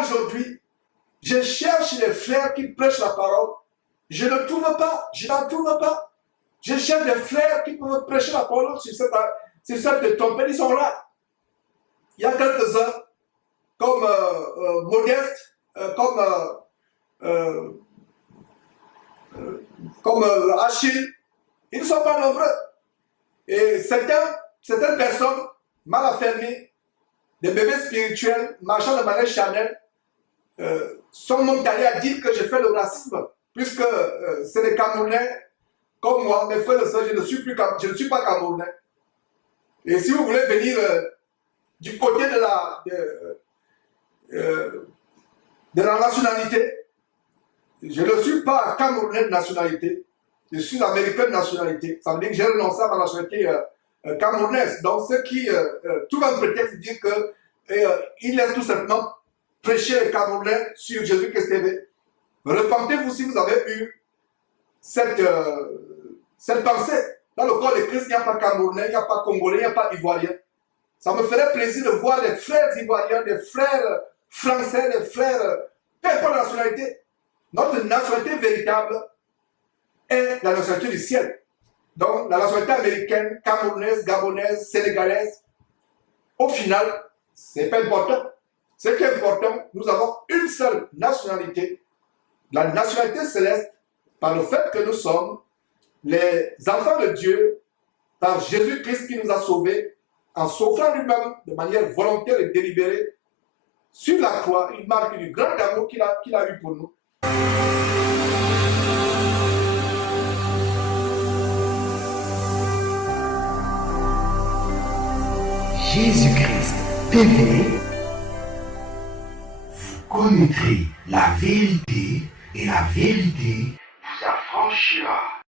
Aujourd'hui, je cherche les frères qui prêchent la parole. Je ne trouve pas, je n'en trouve pas. Je cherche des frères qui peuvent prêcher la parole sur cette trompette, ils sont là. Il y a quelques-uns, comme Modeste, comme Achille, ils ne sont pas nombreux. Et certaines personnes mal affermies, des bébés spirituels, marchant de manière charnelle, sont même allés à dire que je fais le racisme, puisque c'est des Camerounais comme moi, mes frères et sœurs, je ne suis pas Camerounais. Et si vous voulez venir du côté de la nationalité, je ne suis pas Camerounais de nationalité, je suis Américain de nationalité. Ça veut dire que j'ai renoncé à ma nationalité camerounaise. Donc ceux qui trouvent un prétexte de dire qu'ils laissent tout simplement prêcher les Camerounais sur Jésus-Christ TV. Repentez-vous si vous avez eu cette pensée. Dans le corps de Christ, il n'y a pas Camerounais, il n'y a pas Congolais, il n'y a pas Ivoirien. Ça me ferait plaisir de voir des frères Ivoiriens, des frères Français, des frères, peu importe la nationalité. Notre nationalité véritable est la nationalité du ciel. Donc, la nationalité américaine, camerounaise, gabonaise, sénégalaise, au final, ce n'est pas important. Ce qui est important, nous avons une seule nationalité, la nationalité céleste, par le fait que nous sommes les enfants de Dieu, par Jésus-Christ qui nous a sauvés, en s'offrant lui-même de manière volontaire et délibérée, sur la croix, une marque du grand amour qu'il a eu pour nous. Jésus-Christ TV, vous connaîtrez la vérité et la vérité vous affranchira.